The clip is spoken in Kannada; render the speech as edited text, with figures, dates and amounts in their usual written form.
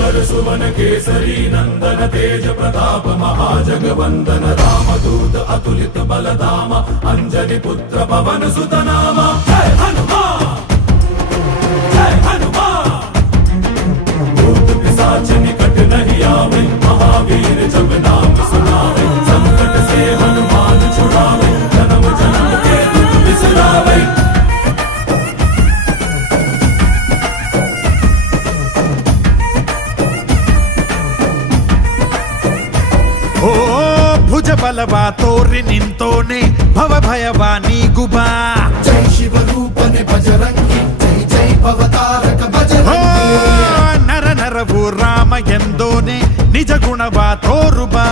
भास्कर सुवन केसरी नंदन तेज प्रताप महाजगवंदन रामदूत अतुलित बलधाम अंजनी पुत्र पवन सुत नाम जय हनुमान जय हनुमान। भूत पिशाच निकट नहीं आवे महावीर जब नाम सुनावे संकट से हनुमान छुड़ावे जन्म जन्म के दुख बिसरावे। ಓ ಭುಜ ಬಲವ ತೋರಿ ನಿಂತೋನೆ ಭವ ಭಯವ ನೀಗುಬಾ जय शिव रूपने बजरंगी जय जय भवतारक बजरंगी। ನರ ನರವು ರಾಮ ಎಂದೋನೆ ನಿಜ ಗುಣವ ತೋರುಬಾ